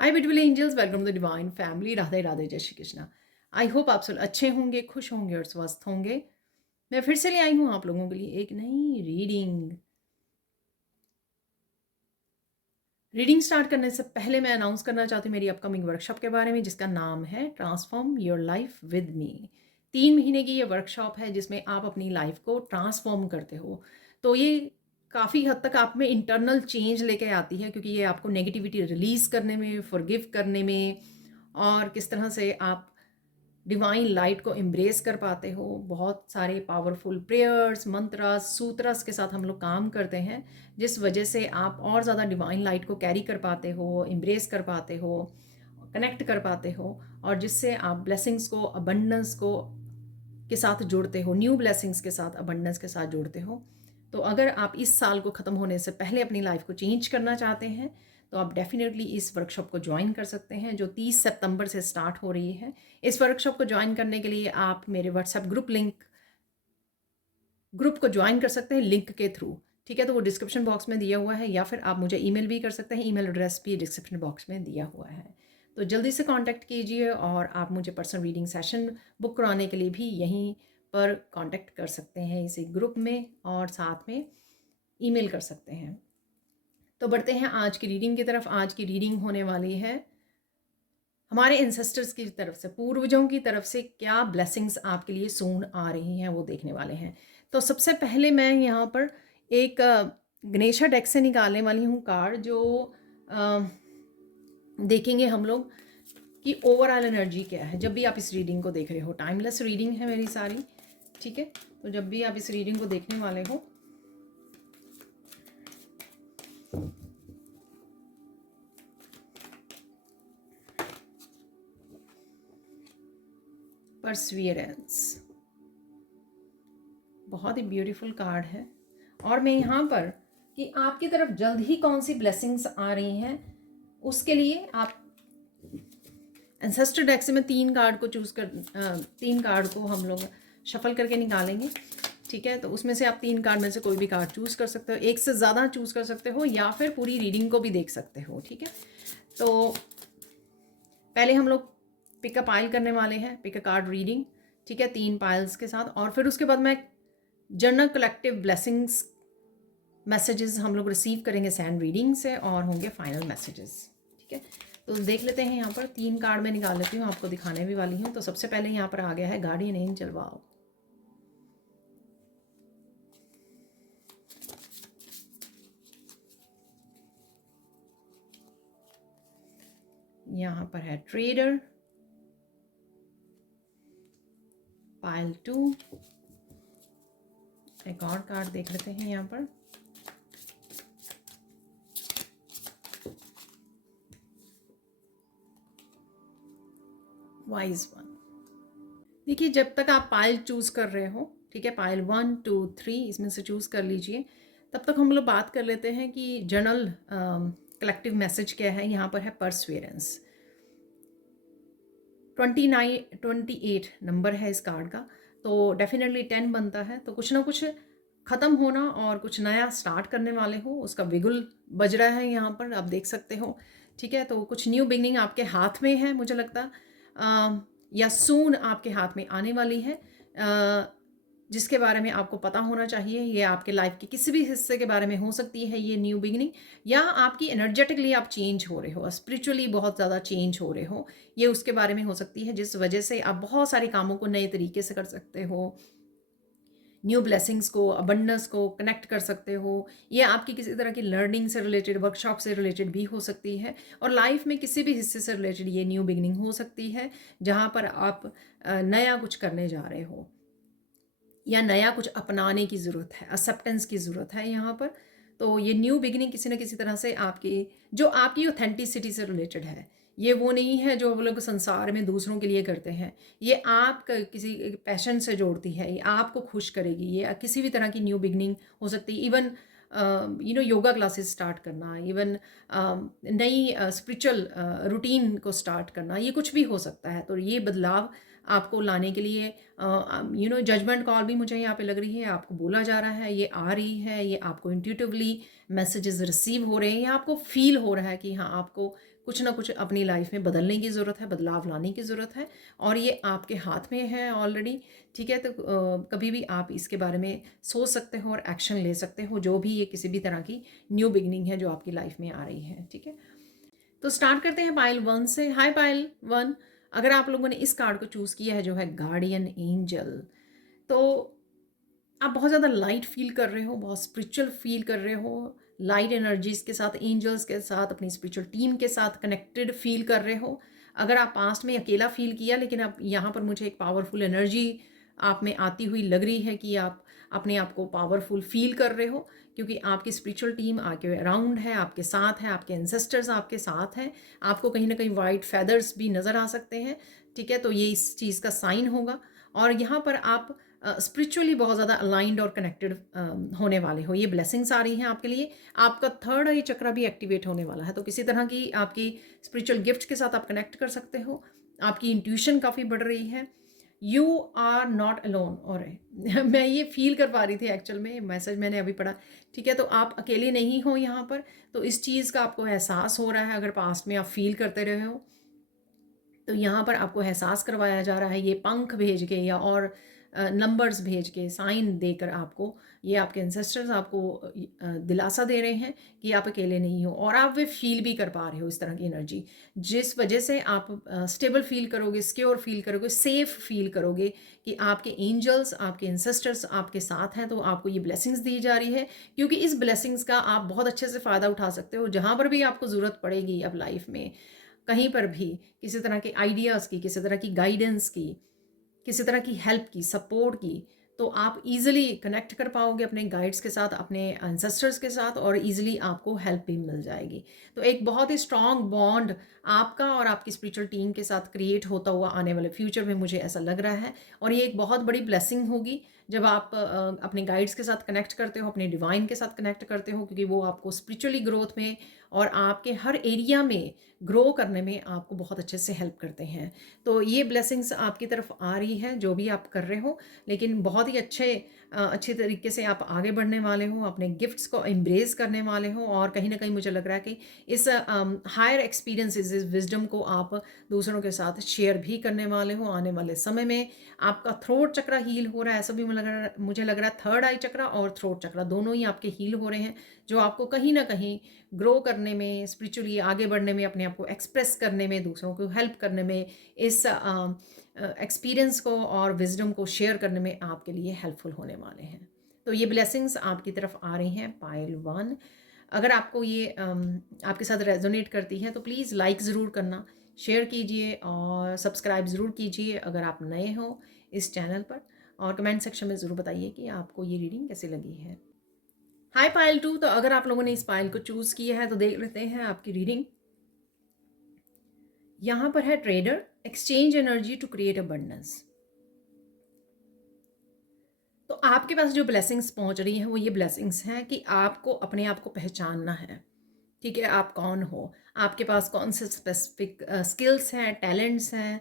Hi beautiful angels, welcome to divine family. Radhe Radhe, जय Shri Krishna. I hope आप सब अच्छे होंगे, खुश होंगे और स्वस्थ होंगे। मैं फिर से ले आई हूँ आप लोगों के लिए एक नई रीडिंग स्टार्ट करने से पहले मैं अनाउंस करना चाहती हूँ मेरी अपकमिंग वर्कशॉप के बारे में, जिसका नाम है transform your life with me. 3 महीने की ये वर्कशॉप है जिसमें आप अपनी लाइफ को ट्रांसफॉर्म करते हो। तो ये काफ़ी हद तक आप में इंटरनल चेंज लेके आती है, क्योंकि ये आपको नेगेटिविटी रिलीज़ करने में, फॉरगिव करने में, और किस तरह से आप डिवाइन लाइट को एम्ब्रेस कर पाते हो। बहुत सारे पावरफुल प्रेयर्स, मंत्रास, सूत्रस के साथ हम लोग काम करते हैं, जिस वजह से आप और ज़्यादा डिवाइन लाइट को कैरी कर पाते हो, एम्ब्रेस कर पाते हो, कनेक्ट कर पाते हो, और जिससे आप ब्लेसिंग्स को, अबंडेंस को के साथ जोड़ते हो, न्यू ब्लेसिंग्स के साथ, अबंडेंस के साथ जोड़ते हो। तो अगर आप इस साल को ख़त्म होने से पहले अपनी लाइफ को चेंज करना चाहते हैं तो आप डेफिनेटली इस वर्कशॉप को ज्वाइन कर सकते हैं, जो 30 सितंबर से स्टार्ट हो रही है। इस वर्कशॉप को ज्वाइन करने के लिए आप मेरे व्हाट्सएप ग्रुप को ज्वाइन कर सकते हैं लिंक के थ्रू। ठीक है, तो वो डिस्क्रिप्शन बॉक्स में दिया हुआ है, या फिर आप मुझे ईमेल भी कर सकते हैं। ईमेल एड्रेस भी डिस्क्रिप्शन बॉक्स में दिया हुआ है। तो जल्दी से कांटेक्ट कीजिए, और आप मुझे पर्सनल रीडिंग सेशन बुक कराने के लिए भी यहीं पर कांटेक्ट कर सकते हैं, इसी ग्रुप में, और साथ में ईमेल कर सकते हैं। तो बढ़ते हैं आज की रीडिंग की तरफ। आज की रीडिंग होने वाली है हमारे एंसेस्टर्स की तरफ से, पूर्वजों की तरफ से क्या ब्लेसिंग्स आपके लिए सून आ रही हैं, वो देखने वाले हैं। तो सबसे पहले मैं यहाँ पर एक गणेशा डेक से निकालने वाली हूँ कार्ड, जो देखेंगे हम लोग कि ओवरऑल एनर्जी क्या है जब भी आप इस रीडिंग को देख रहे हो। टाइमलेस रीडिंग है मेरी सारी, ठीक है। तो जब भी आप इस रीडिंग को देखने वाले हो, परसिवियरेंस बहुत ही ब्यूटीफुल कार्ड है। और मैं यहाँ पर कि आपकी तरफ जल्द ही कौन सी ब्लेसिंग्स आ रही हैं, उसके लिए आप एंसेस्टर डेक से मैं 3 कार्ड को चूज़ कर 3 कार्ड को हम लोग शफल करके निकालेंगे, ठीक है। तो उसमें से आप 3 कार्ड में से कोई भी कार्ड चूज़ कर सकते हो, एक से ज़्यादा चूज़ कर सकते हो, या फिर पूरी रीडिंग को भी देख सकते हो, ठीक है। तो पहले हम लोग पिक अ पाइल करने वाले हैं, पिक अ कार्ड रीडिंग, ठीक है, 3 पाइल्स के साथ। और फिर उसके बाद मैं जनरल कलेक्टिव ब्लेसिंग्स मैसेजेस हम लोग रिसीव करेंगे सैंड रीडिंग से, और होंगे फाइनल मैसेजेस, ठीक है। तो देख लेते हैं। यहाँ पर 3 कार्ड में निकाल लेती हूँ, आपको दिखाने भी वाली हूँ। तो सबसे पहले यहाँ पर आ गया है गार्डियन एंजल। वाओ, यहाँ पर है ट्रेडर, पाइल 2। एक और कार्ड देख लेते हैं यहाँ पर, वाइज 1। देखिए, जब तक आप पाइल चूज़ कर रहे हो, ठीक है, पाइल 1 2 3 इसमें से चूज़ कर लीजिए। तब तक हम लोग बात कर लेते हैं कि जनरल कलेक्टिव मैसेज क्या है। यहाँ पर है परसिवियरेंस। 28 नंबर है इस कार्ड का, तो डेफिनेटली 10 बनता है। तो कुछ ना कुछ ख़त्म होना और कुछ नया स्टार्ट करने वाले हो, उसका बिगुल बज रहा है यहाँ पर, आप देख सकते हो, ठीक है। तो कुछ न्यू बिगनिंग आपके हाथ में है, मुझे लगता या सून आपके हाथ में आने वाली है, जिसके बारे में आपको पता होना चाहिए। ये आपके लाइफ के किसी भी हिस्से के बारे में हो सकती है ये न्यू बिगनिंग, या आपकी एनर्जेटिकली आप चेंज हो रहे हो, स्पिरिचुअली बहुत ज़्यादा चेंज हो रहे हो, ये उसके बारे में हो सकती है, जिस वजह से आप बहुत सारे कामों को नए तरीके से कर सकते हो, न्यू ब्लेसिंग्स को, अबंडेंस को कनेक्ट कर सकते हो। ये आपकी किसी तरह की लर्निंग से रिलेटेड, वर्कशॉप से रिलेटेड भी हो सकती है, और लाइफ में किसी भी हिस्से से रिलेटेड ये न्यू बिगनिंग हो सकती है, जहाँ पर आप नया कुछ करने जा रहे हो, या नया कुछ अपनाने की ज़रूरत है, एक्सेप्टेंस की ज़रूरत है यहाँ पर। तो ये न्यू बिगिनिंग किसी न किसी तरह से आपकी, जो आपकी ऑथेंटिसिटी से रिलेटेड है। ये वो नहीं है जो हम लोग संसार में दूसरों के लिए करते हैं, ये आप किसी पैशन से जोड़ती है, ये आपको खुश करेगी। ये किसी भी तरह की न्यू बिगिनिंग हो सकती है, इवन योगा क्लासेस स्टार्ट करना, इवन नई स्पिरिचुअल रूटीन को स्टार्ट करना, ये कुछ भी हो सकता है। तो ये बदलाव आपको लाने के लिए जजमेंट कॉल भी मुझे यहाँ पे लग रही है, आपको बोला जा रहा है, ये आ रही है, ये आपको इंट्यूटिवली मैसेजेस रिसीव हो रहे हैं, या आपको फील हो रहा है कि हाँ आपको कुछ ना कुछ अपनी लाइफ में बदलने की ज़रूरत है, बदलाव लाने की ज़रूरत है, और ये आपके हाथ में है ऑलरेडी। ठीक है, तो कभी भी आप इसके बारे में सोच सकते हो और एक्शन ले सकते हो, जो भी ये किसी भी तरह की न्यू बिगनिंग है जो आपकी लाइफ में आ रही है। ठीक है, तो स्टार्ट करते हैं पाइल 1 से। हाय पाइल 1, अगर आप लोगों ने इस कार्ड को चूज़ किया है जो है गार्डियन एंजल, तो आप बहुत ज़्यादा लाइट फील कर रहे हो, बहुत स्पिरिचुअल फील कर रहे हो, लाइट एनर्जीज के साथ, एंजल्स के साथ, अपनी स्पिरिचुअल टीम के साथ कनेक्टेड फील कर रहे हो। अगर आप पास्ट में अकेला फील किया, लेकिन अब यहाँ पर मुझे एक पावरफुल एनर्जी आप में आती हुई लग रही है कि आप अपने आप को पावरफुल फील कर रहे हो, क्योंकि आपकी स्पिरिचुअल टीम आपके अराउंड है, आपके साथ है, आपके एंसेस्टर्स आपके साथ हैं। आपको कहीं ना कहीं वाइट फेदर्स भी नज़र आ सकते हैं। ठीक है, तो ये इस चीज़ का साइन होगा। और यहाँ पर आप स्पिरिचुअली बहुत ज़्यादा अलाइंड और कनेक्टेड होने वाले हो। ये ब्लेसिंग्स आ रही हैं आपके लिए। आपका थर्ड आई चक्रा भी एक्टिवेट होने वाला है, तो किसी तरह की आपकी स्पिरिचुअल गिफ्ट के साथ आप कनेक्ट कर सकते हो। आपकी इंट्यूशन काफ़ी बढ़ रही है। यू आर नॉट अलोन, और मैं ये फील कर पा रही थी एक्चुअल में, मैसेज मैंने अभी पढ़ा। ठीक है, तो आप अकेले नहीं हो यहाँ पर, तो इस चीज़ का आपको एहसास हो रहा है। अगर पास्ट में आप फील करते रहे हो, तो यहाँ पर आपको एहसास करवाया जा रहा है, ये पंख भेज के या और नंबर्स भेज के, साइन देकर आपको, ये आपके एंसेस्टर्स आपको दिलासा दे रहे हैं कि आप अकेले नहीं हो, और आप वे फील भी कर पा रहे हो इस तरह की एनर्जी, जिस वजह से आप स्टेबल फील करोगे, सिक्योर फील करोगे, सेफ फील करोगे कि आपके एंजल्स, आपके एंसेस्टर्स आपके साथ हैं। तो आपको ये ब्लेसिंग्स दी जा रही है, क्योंकि इस ब्लेसिंग्स का आप बहुत अच्छे से फ़ायदा उठा सकते हो। जहाँ पर भी आपको ज़रूरत पड़ेगी अब लाइफ में, कहीं पर भी किसी तरह के आइडियाज़ की, किसी तरह की गाइडेंस की, किसी तरह की हेल्प की, सपोर्ट की, तो आप इजीली कनेक्ट कर पाओगे अपने गाइड्स के साथ, अपने एंसेस्टर्स के साथ, और इजीली आपको हेल्प भी मिल जाएगी। तो एक बहुत ही स्ट्रॉन्ग बॉन्ड आपका और आपकी स्पिरिचुअल टीम के साथ क्रिएट होता हुआ आने वाले फ्यूचर में मुझे ऐसा लग रहा है। और ये एक बहुत बड़ी ब्लेसिंग होगी जब आप अपने गाइड्स के साथ कनेक्ट करते हो, अपने डिवाइन के साथ कनेक्ट करते हो, क्योंकि वो आपको स्पिरिचुअली ग्रोथ में और आपके हर एरिया में ग्रो करने में आपको बहुत अच्छे से हेल्प करते हैं। तो ये ब्लेसिंग्स आपकी तरफ आ रही है जो भी आप कर रहे हो, लेकिन बहुत ही अच्छे तरीके से आप आगे बढ़ने वाले हो, अपने गिफ्ट्स को एम्ब्रेस करने वाले हो, और कहीं ना कहीं मुझे लग रहा है कि इस हायर एक्सपीरियंसेस, इस विजडम को आप दूसरों के साथ शेयर भी करने वाले हो आने वाले समय में। आपका थ्रोट चक्रा हील हो रहा है, ऐसा भी मुझे लग रहा है। थर्ड आई चक्रा और थ्रोट चक्रा दोनों ही आपके हील हो रहे हैं, जो आपको कहीं ना कहीं ग्रो करने में, स्पिरिचुअली आगे बढ़ने में, अपने आप को एक्सप्रेस करने में, दूसरों को हेल्प करने में, इस एक्सपीरियंस को और विजडम को शेयर करने में आपके लिए हेल्पफुल होने वाले हैं। तो ये ब्लेसिंग्स आपकी तरफ आ रही हैं पाइल 1। अगर आपको ये आपके साथ रेजोनेट करती है तो प्लीज़ लाइक ज़रूर करना, शेयर कीजिए और सब्सक्राइब ज़रूर कीजिए अगर आप नए हो इस चैनल पर, और कमेंट सेक्शन में ज़रूर बताइए कि आपको ये रीडिंग कैसी लगी है। हाय पाइल 2, तो अगर आप लोगों ने इस पाइल को चूज़ किया है तो देख लेते हैं आपकी रीडिंग। यहाँ पर है trader, exchange energy to create abundance. तो आपके पास जो ब्लेसिंग्स पहुंच रही हैं वो ये ब्लेसिंग्स हैं कि आपको अपने आप को पहचानना है। ठीक है, आप कौन हो, आपके पास कौन से स्पेसिफिक स्किल्स हैं, टैलेंट्स हैं,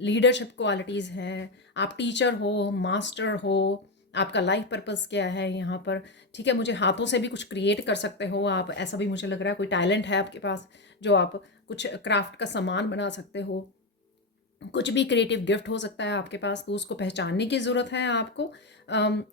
लीडरशिप क्वालिटीज़ हैं, आप टीचर हो, मास्टर हो, आपका लाइफ पर्पस क्या है यहाँ पर। ठीक है, मुझे हाथों से भी कुछ क्रिएट कर सकते हो आप, ऐसा भी मुझे लग रहा है। कोई टैलेंट है आपके पास जो आप कुछ क्राफ्ट का सामान बना सकते हो, कुछ भी क्रिएटिव गिफ्ट हो सकता है आपके पास, तो उसको पहचानने की ज़रूरत है आपको,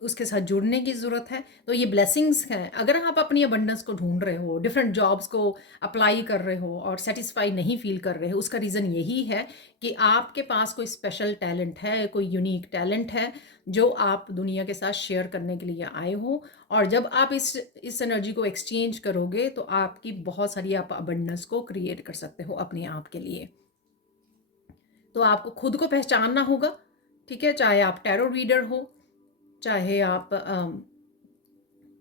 उसके साथ जुड़ने की ज़रूरत है। तो ये ब्लेसिंग्स हैं। अगर आप अपनी अबंडेंस को ढूंढ रहे हो, डिफरेंट जॉब्स को अप्लाई कर रहे हो और सेटिस्फाई नहीं फील कर रहे हो, उसका रीज़न यही है कि आपके पास कोई स्पेशल टैलेंट है, कोई यूनिक टैलेंट है जो आप दुनिया के साथ शेयर करने के लिए आए हो। और जब आप इस एनर्जी को एक्सचेंज करोगे तो आपकी बहुत सारी आप अबंडेंस को क्रिएट कर सकते हो अपने आप के लिए। तो आपको खुद को पहचानना होगा। ठीक है, चाहे आप टैरो रीडर हो, चाहे आप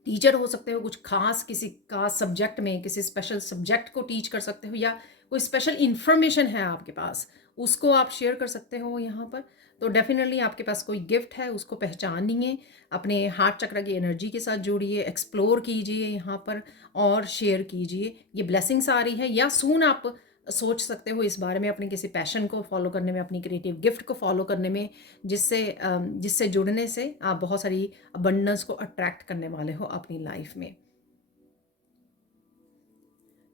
टीचर हो सकते हो, कुछ खास किसी का सब्जेक्ट में किसी स्पेशल सब्जेक्ट को टीच कर सकते हो, या कोई स्पेशल इंफॉर्मेशन है आपके पास उसको आप शेयर कर सकते हो यहाँ पर। तो डेफिनेटली आपके पास कोई गिफ्ट है, उसको पहचानिए, अपने हार्ट चक्र की एनर्जी के साथ जोड़िए, एक्सप्लोर कीजिए यहाँ पर और शेयर कीजिए। ये ब्लेसिंग्स आ रही है, या सून आप सोच सकते हो इस बारे में, अपने किसी पैशन को फॉलो करने में, अपनी क्रिएटिव गिफ्ट को फॉलो करने में, जिससे जुड़ने से आप बहुत सारी अबंडेंस को अट्रैक्ट करने वाले हो अपनी लाइफ में।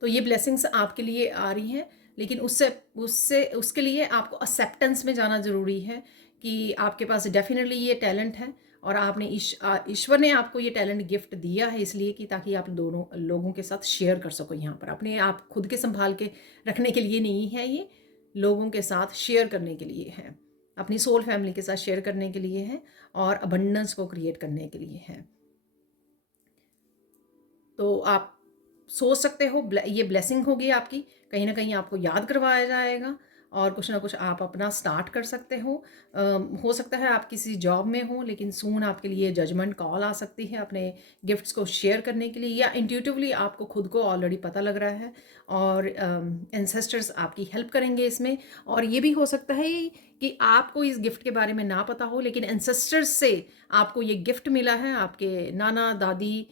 तो ये ब्लेसिंग्स आपके लिए आ रही हैं, लेकिन उससे उससे उसके लिए आपको एक्सेप्टेंस में जाना ज़रूरी है कि आपके पास डेफिनेटली ये टैलेंट है, और आपने ईश्वर ने आपको ये टैलेंट गिफ्ट दिया है इसलिए कि ताकि आप दोनों लोगों के साथ शेयर कर सको। यहाँ पर अपने आप खुद के संभाल के रखने के लिए नहीं है, ये लोगों के साथ शेयर करने के लिए है, अपनी सोल फैमिली के साथ शेयर करने के लिए है, और अबंडेंस को क्रिएट करने के लिए है। तो आप सोच सकते हो ये ब्लेसिंग होगी आपकी, कहीं ना कहीं आपको याद करवाया जाएगा, और कुछ ना कुछ आप अपना स्टार्ट कर सकते हो। हो सकता है आप किसी जॉब में हो, लेकिन सून आपके लिए जजमेंट कॉल आ सकती है अपने गिफ्ट्स को शेयर करने के लिए, या इंट्यूटिवली आपको खुद को ऑलरेडी पता लग रहा है, और एंसेस्टर्स आपकी हेल्प करेंगे इसमें। और ये भी हो सकता है कि आपको इस गिफ्ट के बारे में ना पता हो, लेकिन एंसेस्टर्स से आपको ये गिफ्ट मिला है, आपके नाना दादी,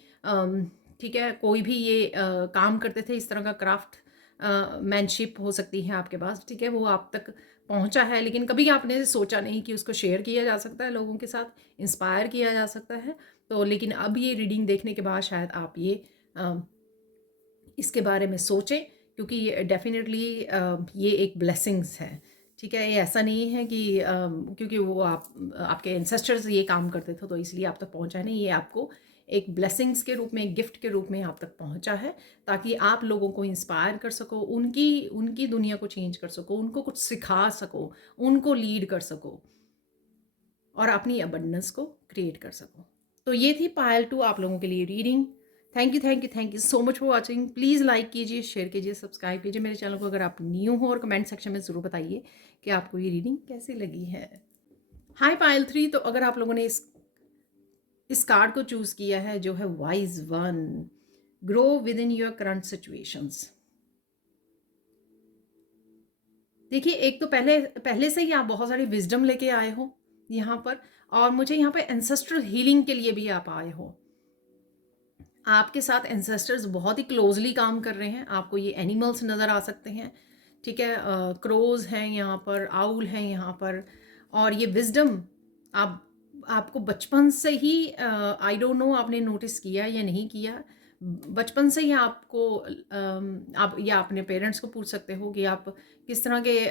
ठीक है, कोई भी ये काम करते थे, इस तरह का क्राफ्ट मैनशिप हो सकती है आपके पास, ठीक है, वो आप तक पहुंचा है, लेकिन कभी आपने सोचा नहीं कि उसको शेयर किया जा सकता है, लोगों के साथ इंस्पायर किया जा सकता है। तो लेकिन अब ये रीडिंग देखने के बाद शायद आप ये इसके बारे में सोचें, क्योंकि ये डेफिनेटली ये एक ब्लेसिंग्स है, ठीक है। ये ऐसा नहीं है कि क्योंकि वो आपके एंसेस्टर्स ये काम करते थे तो इसलिए आप तक पहुंचा नहीं, ये आपको एक ब्लेसिंग्स के रूप में, एक गिफ्ट के रूप में आप तक पहुंचा है, ताकि आप लोगों को इंस्पायर कर सको, उनकी उनकी दुनिया को चेंज कर सको, उनको कुछ सिखा सको, उनको लीड कर सको, और अपनी अबंडेंस को क्रिएट कर सको। तो ये थी पायल 2 आप लोगों के लिए reading. Thank you so much for watching. Please like कीजिए, शेयर कीजिए, सब्सक्राइब कीजिए मेरे चैनल को अगर आप न्यू हो, और कमेंट सेक्शन में ज़रूर बताइए कि आपको ये रीडिंग कैसी लगी है। हाय पायल 3, तो अगर आप लोगों ने इस कार्ड को चूज़ किया है जो है wise one, grow with in your current situations. देखिए, एक तो पहले से ही आप बहुत सारी विजडम लेके आए हो यहाँ पर, और मुझे यहाँ पे एंसेस्ट्रल हीलिंग के लिए भी आप आए हो। आपके साथ एंसेस्टर्स बहुत ही क्लोजली काम कर रहे हैं, आपको ये एनिमल्स नज़र आ सकते हैं, ठीक है, क्रोज हैं यहाँ पर, आउल हैं यहाँ पर, और ये विजडम आपको बचपन से ही, आई डोंट नो आपने नोटिस किया या नहीं किया, बचपन से ही आपको आप या अपने पेरेंट्स को पूछ सकते हो कि आप किस तरह के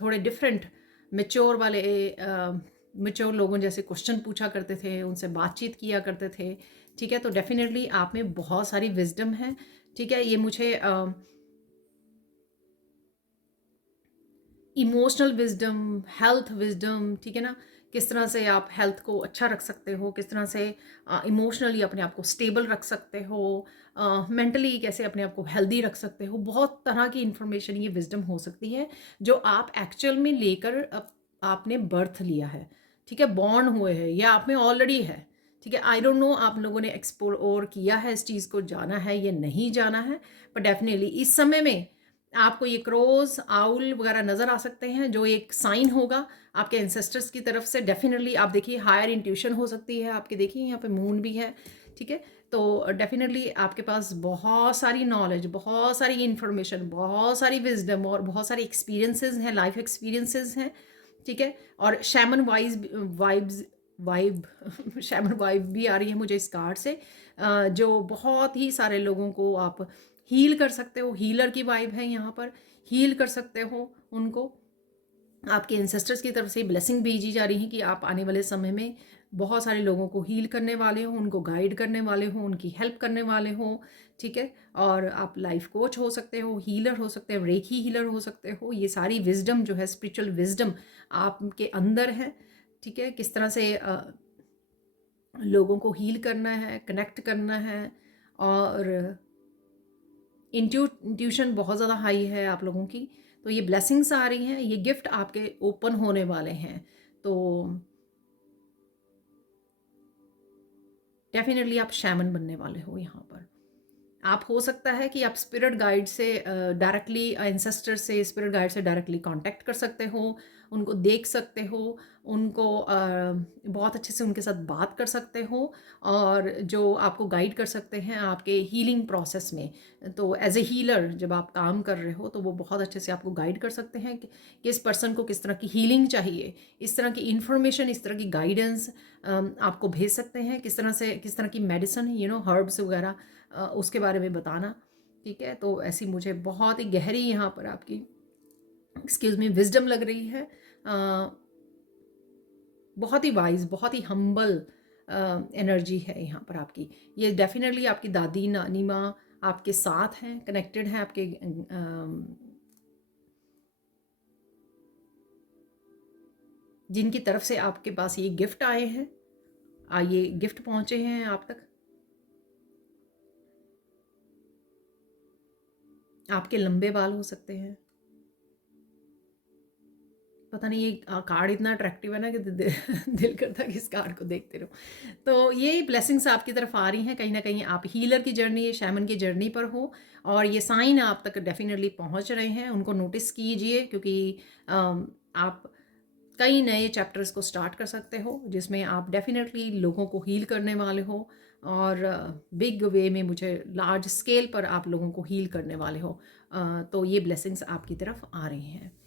थोड़े डिफरेंट मेच्योर वाले मेच्योर लोगों जैसे क्वेश्चन पूछा करते थे, उनसे बातचीत किया करते थे, ठीक है। तो डेफिनेटली आप में बहुत सारी विजडम है, ठीक है। ये मुझे इमोशनल विजडम, हेल्थ विजडम, ठीक है ना, किस तरह से आप हेल्थ को अच्छा रख सकते हो, किस तरह से इमोशनली अपने आप को स्टेबल रख सकते हो, मेंटली कैसे अपने आप को हेल्दी रख सकते हो, बहुत तरह की इंफॉर्मेशन ये विजडम हो सकती है जो आप एक्चुअल में लेकर आपने बर्थ लिया है, ठीक है, बॉर्न हुए हैं, या आप में ऑलरेडी है, ठीक है। आई डोंट नो आप लोगों ने एक्सप्लोर किया है इस चीज़ को, जाना है या नहीं जाना है, पर डेफिनेटली इस समय में आपको ये क्रोज, आउल वगैरह नज़र आ सकते हैं, जो एक साइन होगा आपके एंसेस्टर्स की तरफ से। डेफिनेटली आप देखिए, हायर इंट्यूशन हो सकती है आपके, देखिए यहाँ पे मून भी है, ठीक है। तो डेफिनेटली आपके पास बहुत सारी नॉलेज, बहुत सारी इंफॉर्मेशन, बहुत सारी विजडम, और बहुत सारे एक्सपीरियंसेस हैं, लाइफ एक्सपीरियंसेस हैं, ठीक है। और शैमन वाइब शैमन वाइब भी आ रही है मुझे इस कार्ड से, जो बहुत ही सारे लोगों को आप हील कर सकते हो, हीलर की वाइब है यहाँ पर, हील कर सकते हो उनको। आपके एंसेस्टर्स की तरफ से ब्लेसिंग भेजी जा रही है कि आप आने वाले समय में बहुत सारे लोगों को हील करने वाले हो, उनको गाइड करने वाले हो, उनकी हेल्प करने वाले हो, ठीक है। और आप लाइफ कोच हो सकते हो, हीलर हो सकते हो, रेकी हीलर हो सकते हो। ये सारी विजडम जो है, स्पिरिचुअल विजडम आपके अंदर है, ठीक है। किस तरह से लोगों को हील करना है, कनेक्ट करना है, और इंट्यूशन बहुत ज़्यादा हाई है आप लोगों की। तो ये ब्लेसिंग्स आ रही हैं, ये गिफ्ट आपके ओपन होने वाले हैं, तो डेफिनेटली आप शैमन बनने वाले हो यहाँ पर, आप हो सकता है कि आप स्पिरिट गाइड से डायरेक्टली एंसेस्टर से स्पिरिट गाइड से डायरेक्टली कांटेक्ट कर सकते हो, उनको देख सकते हो, उनको बहुत अच्छे से उनके साथ बात कर सकते हो और जो आपको गाइड कर सकते हैं आपके हीलिंग प्रोसेस में। तो एज ए हीलर जब आप काम कर रहे हो तो वो बहुत अच्छे से आपको गाइड कर सकते हैं कि किस पर्सन को किस तरह की हीलिंग चाहिए, इस तरह की इंफॉर्मेशन, इस तरह की गाइडेंस आपको भेज सकते हैं, किस तरह की मेडिसिन हर्ब्स वगैरह उसके बारे में बताना। ठीक है, तो ऐसी मुझे बहुत ही गहरी यहाँ पर आपकी एक्सक्यूज मी विजडम लग रही है। बहुत ही वाइज, बहुत ही हम्बल एनर्जी है यहाँ पर आपकी। ये डेफिनेटली आपकी दादी नानी माँ आपके साथ हैं, कनेक्टेड हैं आपके जिनकी तरफ से आपके पास ये गिफ्ट आए हैं, ये गिफ्ट पहुँचे हैं आप तक। आपके लंबे बाल हो सकते हैं। पता नहीं ये कार्ड इतना अट्रैक्टिव है ना कि दिल करता है कि इस कार्ड को देखते रहो। तो ये ब्लेसिंग्स आपकी तरफ आ रही हैं, कहीं ना कहीं आप हीलर की जर्नी, शैमन की जर्नी पर हो और ये साइन आप तक डेफिनेटली पहुंच रहे हैं। उनको नोटिस कीजिए क्योंकि आप कई नए चैप्टर्स को स्टार्ट कर सकते हो जिसमें आप डेफिनेटली लोगों को हील करने वाले हो और बिग वे में, मुझे लार्ज स्केल पर आप लोगों को हील करने वाले हो। तो ये ब्लेसिंग्स आपकी तरफ आ रही हैं।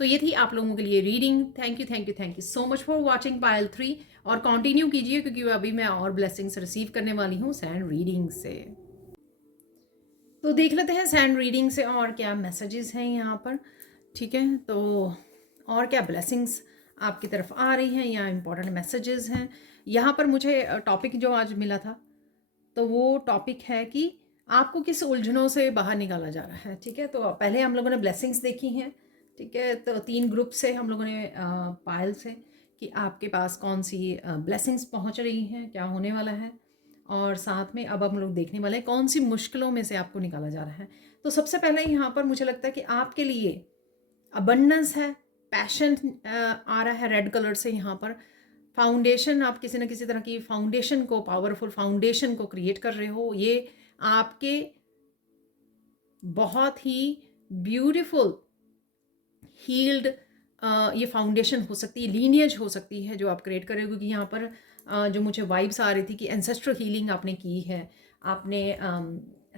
तो ये थी आप लोगों के लिए reading. Thank you thank you thank you so much for watching Payal 3 और कंटिन्यू कीजिए क्योंकि अभी मैं और ब्लेसिंग्स रिसीव करने वाली हूँ सैंड रीडिंग से। तो देख लेते हैं सैंड रीडिंग से और क्या मैसेजेस हैं यहाँ पर। ठीक है, तो और क्या ब्लेसिंग्स आपकी तरफ आ रही हैं या इम्पोर्टेंट मैसेजेस हैं। यहाँ पर मुझे टॉपिक जो आज मिला था तो वो टॉपिक है कि आपको किस उलझनों से बाहर निकाला जा रहा है। ठीक है, तो पहले हम लोगों ने ब्लेसिंग्स देखी हैं। ठीक है, तो 3 ग्रुप से हम लोगों ने पायल से कि आपके पास कौन सी ब्लेसिंग्स पहुंच रही हैं, क्या होने वाला है, और साथ में अब हम लोग देखने वाले हैं कौन सी मुश्किलों में से आपको निकाला जा रहा है। तो सबसे पहले यहाँ पर मुझे लगता है कि आपके लिए अबंडेंस है, पैशन आ रहा है रेड कलर से। यहाँ पर फाउंडेशन, आप किसी न किसी तरह की फाउंडेशन को, पावरफुल फाउंडेशन को क्रिएट कर रहे हो। ये आपके बहुत ही ब्यूटीफुल हील्ड ये फाउंडेशन हो सकती है, लीनियज हो सकती है जो आप क्रिएट कर रहे हो। क्योंकि यहाँ पर जो मुझे वाइब्स आ रही थी कि एंसेस्ट्रल हीलिंग आपने की है, आपने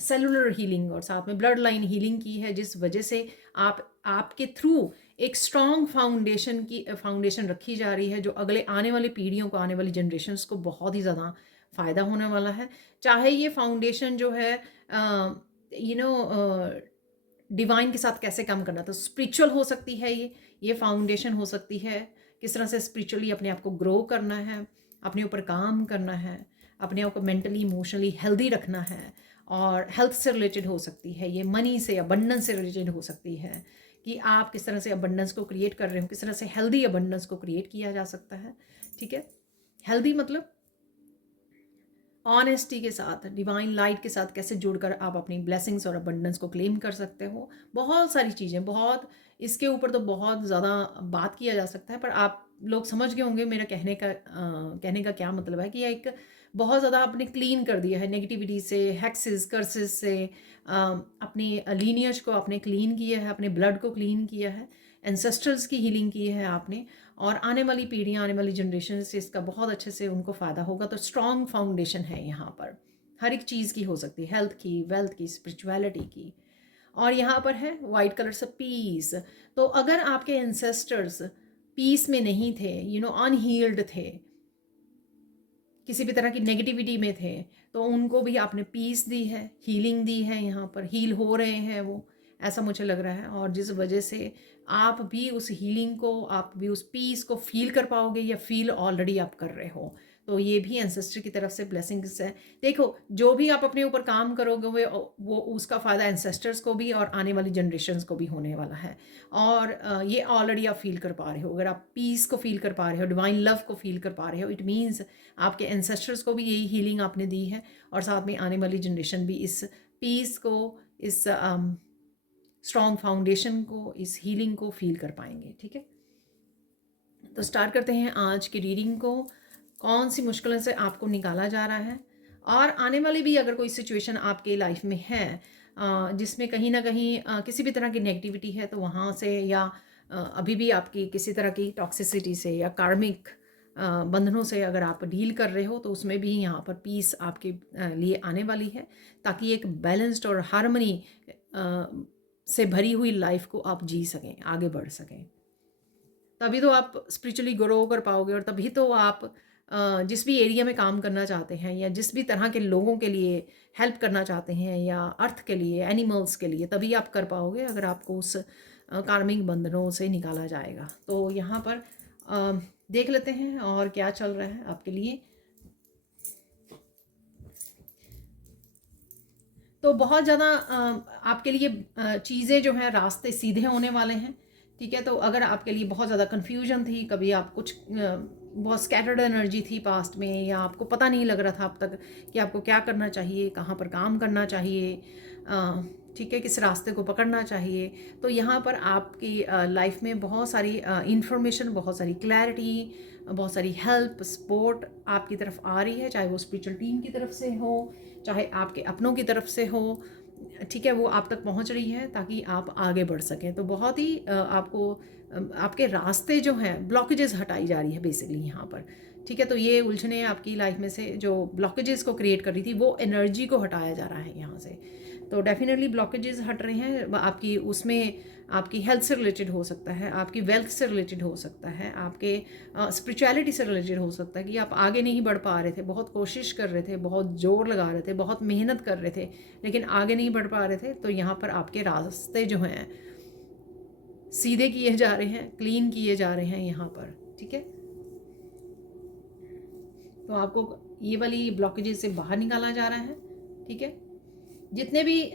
सेलुलर हीलिंग और साथ में ब्लड लाइन हीलिंग की है, जिस वजह से आपके थ्रू एक स्ट्रॉन्ग फाउंडेशन रखी जा रही है जो अगले आने वाली पीढ़ियों को, आने वाली जनरेशन्स को बहुत ही ज़्यादा फ़ायदा होने वाला है। चाहे ये फाउंडेशन जो है डिवाइन के साथ कैसे काम करना, तो स्पिरिचुअल हो सकती है, ये फाउंडेशन हो सकती है किस तरह से स्पिरिचुअली अपने आप को ग्रो करना है, अपने ऊपर काम करना है, अपने आप को मेंटली इमोशनली हेल्दी रखना है। और हेल्थ से रिलेटेड हो सकती है, ये मनी से, अबंडेंस से रिलेटेड हो सकती है कि आप किस तरह से अबंडेंस को क्रिएट कर रहे हो, किस तरह से हेल्दी अबंडेंस को क्रिएट किया जा सकता है। ठीक है, हेल्दी मतलब ऑनेस्टी के साथ, डिवाइन लाइट के साथ कैसे जुड़कर आप अपनी ब्लेसिंग्स और अबंडेंस को क्लेम कर सकते हो। बहुत सारी चीज़ें, बहुत इसके ऊपर तो बहुत ज़्यादा बात किया जा सकता है, पर आप लोग समझ गए होंगे मेरा कहने का क्या मतलब है कि एक बहुत ज़्यादा आपने क्लीन कर दिया है नेगेटिविटी से, हेक्सेस, कर्सेस से, अपनी लीनियज को आपने क्लीन किया है, अपने ब्लड को क्लीन किया है, एंसेस्टर्स की हीलिंग की है आपने, और आने वाली पीढ़ियाँ, आने वाली जनरेशन से इसका बहुत अच्छे से उनको फ़ायदा होगा। तो स्ट्रॉन्ग फाउंडेशन है यहाँ पर, हर एक चीज़ की हो सकती है, हेल्थ की, वेल्थ की, स्पिरिचुअलिटी की। और यहाँ पर है वाइट कलर से पीस। तो अगर आपके एंसेस्टर्स पीस में नहीं थे, अनहील्ड थे, किसी भी तरह की नेगेटिविटी में थे, तो उनको भी आपने पीस दी है, हीलिंग दी है, यहाँ पर हील हो रहे हैं वो, ऐसा मुझे लग रहा है। और जिस वजह से आप भी उस हीलिंग को, आप भी उस पीस को फील कर पाओगे, या फील ऑलरेडी आप कर रहे हो। तो ये भी एंसेस्टर की तरफ से ब्लेसिंग्स है। देखो, जो भी आप अपने ऊपर काम करोगे वो उसका फ़ायदा एंसेस्टर्स को भी और आने वाली जनरेशन्स को भी होने वाला है। और ये ऑलरेडी आप फील कर पा रहे हो। अगर आप पीस को फील कर पा रहे हो, डिवाइन लव को फील कर पा रहे हो, इट मीन्स आपके एंसेस्टर्स को भी यही हीलिंग आपने दी है, और साथ में आने वाली जनरेशन भी इस पीस को, इस स्ट्रॉन्ग फाउंडेशन को, इस हीलिंग को फील कर पाएंगे। ठीक है, तो स्टार्ट करते हैं आज की रीडिंग को। कौन सी मुश्किलों से आपको निकाला जा रहा है और आने वाली भी अगर कोई सिचुएशन आपके लाइफ में है जिसमें कहीं ना कहीं किसी भी तरह की नेगेटिविटी है, तो वहाँ से या अभी भी आपकी किसी तरह की टॉक्सिसिटी से या कार्मिक बंधनों से अगर आप डील कर रहे हो, तो उसमें भी यहाँ पर पीस आपके लिए आने वाली है, ताकि एक बैलेंस्ड और हार्मनी से भरी हुई लाइफ को आप जी सकें, आगे बढ़ सकें। तभी तो आप स्पिरिचुअली ग्रो कर पाओगे, और तभी तो आप जिस भी एरिया में काम करना चाहते हैं या जिस भी तरह के लोगों के लिए हेल्प करना चाहते हैं या अर्थ के लिए, एनिमल्स के लिए, तभी आप कर पाओगे अगर आपको उस कार्मिक बंधनों से निकाला जाएगा। तो यहाँ पर देख लेते हैं और क्या चल रहा है आपके लिए। तो बहुत ज़्यादा आपके लिए चीज़ें जो हैं रास्ते सीधे होने वाले हैं, ठीक है। तो अगर आपके लिए बहुत ज़्यादा कन्फ्यूजन थी, कभी आप कुछ बहुत स्कैटर्ड एनर्जी थी पास्ट में, या आपको पता नहीं लग रहा था अब तक कि आपको क्या करना चाहिए, कहाँ पर काम करना चाहिए, ठीक है, किस रास्ते को पकड़ना चाहिए, तो यहाँ पर आपकी लाइफ में बहुत सारी इंफॉर्मेशन, बहुत सारी क्लैरिटी, बहुत सारी हेल्प, सपोर्ट आपकी तरफ आ रही है, चाहे वो स्पिरिचुअल टीम की तरफ से हो, चाहे आपके अपनों की तरफ से हो, ठीक है, वो आप तक पहुंच रही है ताकि आप आगे बढ़ सकें। तो बहुत ही आपको आपके रास्ते जो हैं, ब्लॉकेजेस हटाई जा रही है बेसिकली यहाँ पर, ठीक है। तो ये उलझने आपकी लाइफ में से जो ब्लॉकेजेस को क्रिएट कर रही थी, वो एनर्जी को हटाया जा रहा है यहाँ से। तो डेफिनेटली ब्लॉकेजेस हट रहे हैं आपकी, उसमें आपकी हेल्थ से रिलेटेड हो सकता है, आपकी वेल्थ से रिलेटेड हो सकता है, आपके स्पिरिचुअलिटी से रिलेटेड हो सकता है कि आप आगे नहीं बढ़ पा रहे थे, बहुत कोशिश कर रहे थे, बहुत जोर लगा रहे थे, बहुत मेहनत कर रहे थे, लेकिन आगे नहीं बढ़ पा रहे थे। तो यहाँ पर आपके रास्ते जो हैं सीधे किए जा रहे हैं, क्लीन किए जा रहे हैं यहाँ पर, ठीक है। तो आपको ये वाली ब्लॉकेजेस से बाहर निकाला जा रहा है, ठीक है। जितने भी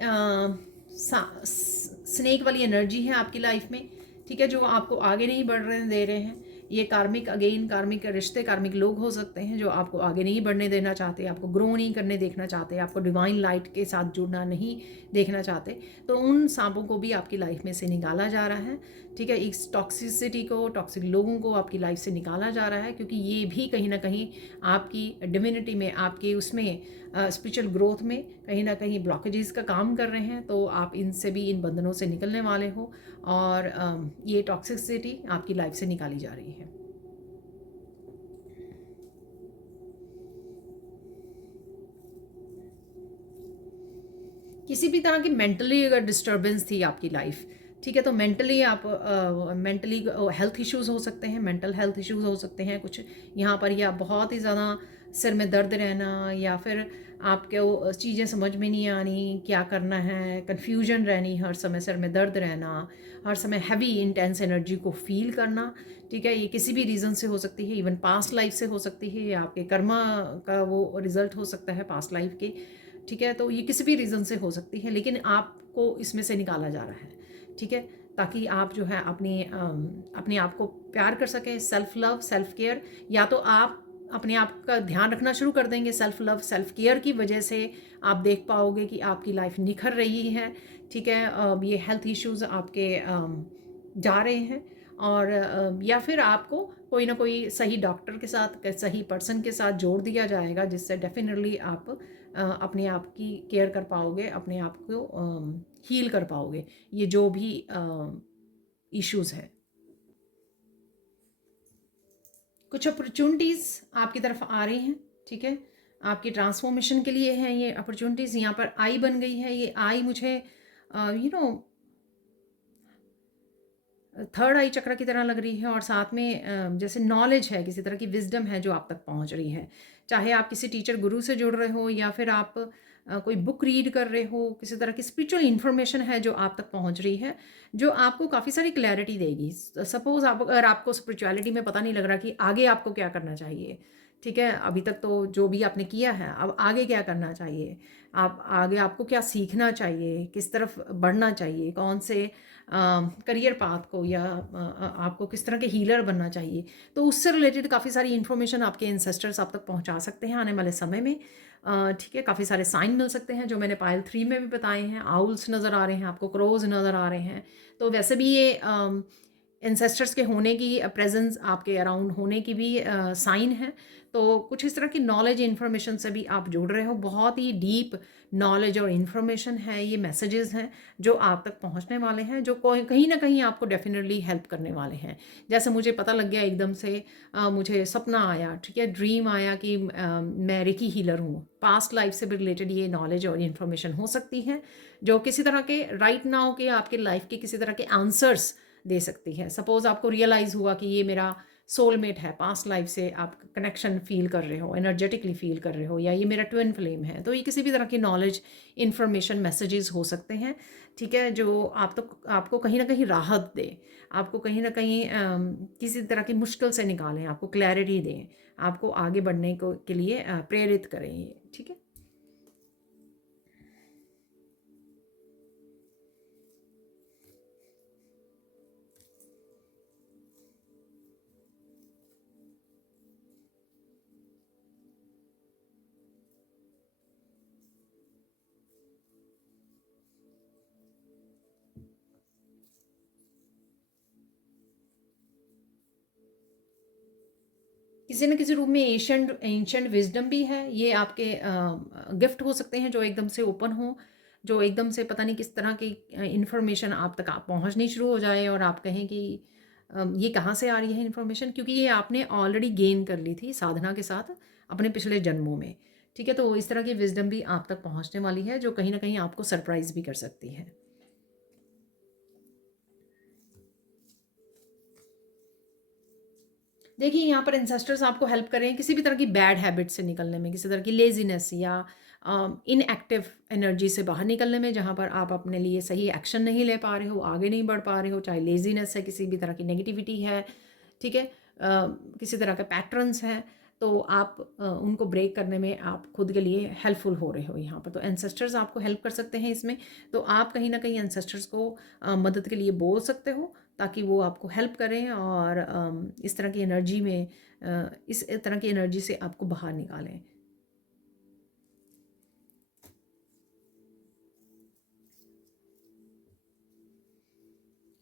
स्नेक वाली एनर्जी है आपकी लाइफ में, ठीक है, जो आपको आगे नहीं बढ़ने दे रहे हैं, ये कार्मिक, अगेन कार्मिक रिश्ते, कार्मिक लोग हो सकते हैं जो आपको आगे नहीं बढ़ने देना चाहते, आपको ग्रो नहीं करने देखना चाहते, आपको डिवाइन लाइट के साथ जुड़ना नहीं देखना चाहते। तो उन सांपों को भी आपकी लाइफ में से निकाला जा रहा है, ठीक है। इस टॉक्सिसिटी को, टॉक्सिक लोगों को आपकी लाइफ से निकाला जा रहा है, क्योंकि ये भी कहीं ना कहीं आपकी डिविनिटी में, आपके उसमें स्पिरिचुअल ग्रोथ में कहीं ना कहीं ब्लॉकेजेस का काम कर रहे हैं। तो आप इनसे भी, इन बंधनों से निकलने वाले हो, और ये टॉक्सिसिटी आपकी लाइफ से निकाली जा रही है। किसी भी तरह की मेंटली अगर डिस्टर्बेंस थी आपकी लाइफ, ठीक है, तो मेंटली आप मेंटली हेल्थ इश्यूज हो सकते हैं, मेंटल हेल्थ इश्यूज हो सकते हैं कुछ यहाँ पर, या बहुत ही ज़्यादा सिर में दर्द रहना, या फिर आपको चीज़ें समझ में नहीं आनी, क्या करना है, कन्फ्यूजन रहनी, हर समय सिर में दर्द रहना, हर समय हैवी इंटेंस एनर्जी को फील करना, ठीक है। ये किसी भी रीज़न से हो सकती है, इवन पास्ट लाइफ से हो सकती है, या आपके कर्मा का वो रिजल्ट हो सकता है पास्ट लाइफ के, ठीक है। तो ये किसी भी रीज़न से हो सकती है, लेकिन आपको इसमें से निकाला जा रहा है, ठीक है, ताकि आप जो है अपने आप को प्यार कर सकें, सेल्फ लव, सेल्फ केयर। या तो आप अपने आप का ध्यान रखना शुरू कर देंगे, सेल्फ लव, सेल्फ केयर की वजह से आप देख पाओगे कि आपकी लाइफ निखर रही है, ठीक है। ये हेल्थ इश्यूज आपके जा रहे हैं, और या फिर आपको कोई ना कोई सही डॉक्टर के साथ, सही पर्सन के साथ जोड़ दिया जाएगा, जिससे डेफिनेटली आप अपने आप की केयर कर पाओगे, अपने आप को हील कर पाओगे, ये जो भी इश्यूज हैं। कुछ अपॉर्चुनिटीज़ आपकी तरफ आ रही हैं, ठीक है, आपकी ट्रांसफॉर्मेशन के लिए हैं ये अपॉर्चुनिटीज़। यहाँ पर आई बन गई है, ये आई मुझे थर्ड आई चक्र की तरह लग रही है, और साथ में जैसे नॉलेज है, किसी तरह की विजडम है जो आप तक पहुंच रही है, चाहे आप किसी टीचर गुरु से जुड़ रहे हो, या फिर आप कोई बुक रीड कर रहे हो, किसी तरह की स्पिरिचुअल इन्फॉर्मेशन है जो आप तक पहुंच रही है, जो आपको काफ़ी सारी क्लैरिटी देगी। सपोज आप, अगर आपको स्पिरिचुअलिटी में पता नहीं लग रहा कि आगे आपको क्या करना चाहिए, ठीक है, अभी तक तो जो भी आपने किया है, अब आगे क्या करना चाहिए, आप आगे आपको क्या सीखना चाहिए, किस तरफ बढ़ना चाहिए, कौन से करियर पाथ को, या आपको किस तरह के हीलर बनना चाहिए, तो उससे रिलेटेड काफ़ी सारी इन्फॉर्मेशन आपके इंसेस्टर्स आप तक पहुंचा सकते हैं आने वाले समय में, ठीक है। काफ़ी सारे साइन मिल सकते हैं जो मैंने पायल 3 में भी बताए हैं। आउल्स नज़र आ रहे हैं आपको, क्रोज नज़र आ रहे हैं। तो वैसे भी ये एंसेस्टर्स के होने की प्रेजेंस आपके अराउंड होने की भी साइन है। तो कुछ इस तरह की नॉलेज इन्फॉर्मेशन से भी आप जुड़ रहे हो। बहुत ही डीप नॉलेज और इन्फॉर्मेशन है, ये मैसेजेस हैं जो आप तक पहुंचने वाले हैं, जो कहीं ना कहीं आपको डेफिनेटली हेल्प करने वाले हैं। जैसे मुझे पता लग गया एकदम से, मुझे सपना आया, ठीक है, ड्रीम आया कि मैं रेकी हीलर हूँ। पास्ट लाइफ से भी रिलेटेड ये नॉलेज और इन्फॉर्मेशन हो सकती है, जो किसी तरह के राइट नाउ के आपके लाइफ के किसी तरह के आंसर्स दे सकती है। सपोज आपको रियलाइज़ हुआ कि ये मेरा सोलमेट है, पास्ट लाइफ से आप कनेक्शन फील कर रहे हो, एनर्जेटिकली फील कर रहे हो, या ये मेरा ट्विन फ्लेम है। तो ये किसी भी तरह की नॉलेज, इन्फॉर्मेशन, मैसेजेस हो सकते हैं, ठीक है, जो आपको कहीं ना कहीं राहत दे, आपको कहीं ना कहीं किसी तरह की मुश्किल से निकालें, आपको क्लैरिटी दें, आपको आगे बढ़ने को के लिए प्रेरित करें ये, ठीक है। किसी न किसी रूप में एशियंट एंशंट विजडम भी है। ये आपके गिफ्ट हो सकते हैं जो एकदम से ओपन हो, जो एकदम से पता नहीं किस तरह की इंफॉर्मेशन आप तक आप पहुंचनी शुरू हो जाए और आप कहें कि ये कहाँ से आ रही है इंफॉर्मेशन, क्योंकि ये आपने ऑलरेडी गेन कर ली थी साधना के साथ अपने पिछले जन्मों में, ठीक है। तो इस तरह की विजडम भी आप तक पहुंचने वाली है, जो कहीं ना कहीं आपको सरप्राइज भी कर सकती है। देखिए, यहाँ पर एंसेस्टर्स आपको हेल्प कर रहे हैं किसी भी तरह की बैड हैबिट से निकलने में, किसी तरह की लेज़ीनेस या इनएक्टिव एनर्जी से बाहर निकलने में, जहाँ पर आप अपने लिए सही एक्शन नहीं ले पा रहे हो, आगे नहीं बढ़ पा रहे हो, चाहे लेज़ीनेस है, किसी भी तरह की नेगेटिविटी है, ठीक है, किसी तरह के पैटर्न्स हैं, तो आप उनको ब्रेक करने में आप खुद के लिए हेल्पफुल हो रहे हो यहाँ पर। तो एंसेस्टर्स आपको हेल्प कर सकते हैं इसमें। तो आप कहीं ना कहीं एंसेस्टर्स को मदद के लिए बोल सकते हो, ताकि वो आपको हेल्प करें और इस तरह की एनर्जी में, इस तरह की एनर्जी से आपको बाहर निकालें।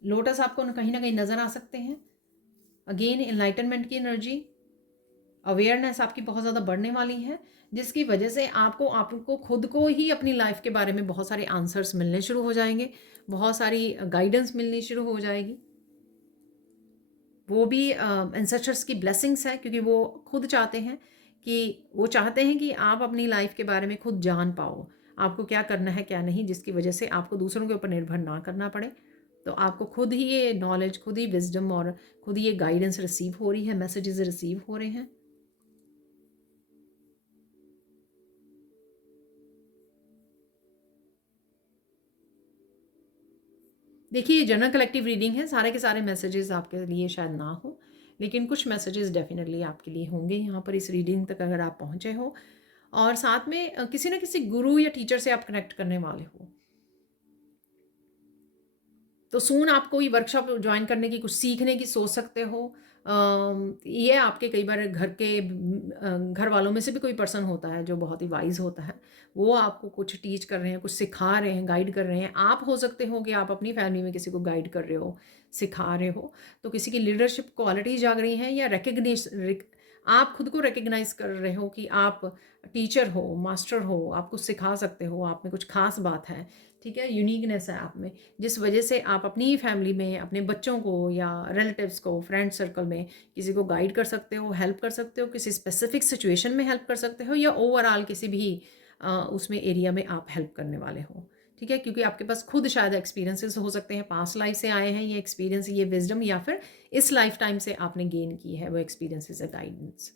लोटस आपको कहीं ना कहीं नज़र आ सकते हैं। अगेन एनलाइटनमेंट की एनर्जी, अवेयरनेस आपकी बहुत ज़्यादा बढ़ने वाली है, जिसकी वजह से आपको आपको खुद को ही अपनी लाइफ के बारे में बहुत सारे आंसर्स मिलने शुरू हो जाएंगे, बहुत सारी गाइडेंस मिलनी शुरू हो जाएगी। वो भी एंसेस्टर्स की ब्लेसिंग्स है, क्योंकि वो खुद चाहते हैं कि वो चाहते हैं कि आप अपनी लाइफ के बारे में खुद जान पाओ, आपको क्या करना है क्या नहीं, जिसकी वजह से आपको दूसरों के ऊपर निर्भर ना करना पड़े। तो आपको खुद ही ये नॉलेज, खुद ही विजडम और खुद ही ये गाइडेंस रिसीव हो रही है, मैसेजेस रिसीव हो रहे हैं। देखिए, ये जनरल कलेक्टिव रीडिंग है, सारे के सारे मैसेजेस आपके लिए शायद ना हो, लेकिन कुछ मैसेजेस डेफिनेटली आपके लिए होंगे यहाँ पर इस रीडिंग तक अगर आप पहुँचे हो। और साथ में किसी न किसी गुरु या टीचर से आप कनेक्ट करने वाले हो। तो सून आप कोई वर्कशॉप ज्वाइन करने की, कुछ सीखने की सोच सकते हो। ये आपके कई बार घर वालों में से भी कोई पर्सन होता है जो बहुत ही वाइज होता है, वो आपको कुछ टीच कर रहे हैं, कुछ सिखा रहे हैं, गाइड कर रहे हैं। आप हो सकते हो कि आप अपनी फैमिली में किसी को गाइड कर रहे हो, सिखा रहे हो, तो किसी की लीडरशिप क्वालिटी जाग रही है, या आप खुद को रिकग्नाइज कर रहे हो कि आप टीचर हो, मास्टर हो, आप कुछ सिखा सकते हो, आप में कुछ खास बात है, ठीक है, यूनिकनेस है आप में, जिस वजह से आप अपनी फैमिली में अपने बच्चों को या रिलेटिव्स को, फ्रेंड सर्कल में किसी को गाइड कर सकते हो, हेल्प कर सकते हो, किसी स्पेसिफिक सिचुएशन में हेल्प कर सकते हो, या ओवरऑल किसी भी उसमें एरिया में आप हेल्प करने वाले हो, ठीक है। क्योंकि आपके पास खुद शायद एक्सपीरियंसेस हो सकते हैं, पास्ट लाइफ से आए हैं ये एक्सपीरियंस, ये विजडम, या फिर इस लाइफ टाइम से आपने गेन की है वो एक्सपीरियंसेस या गाइडेंस।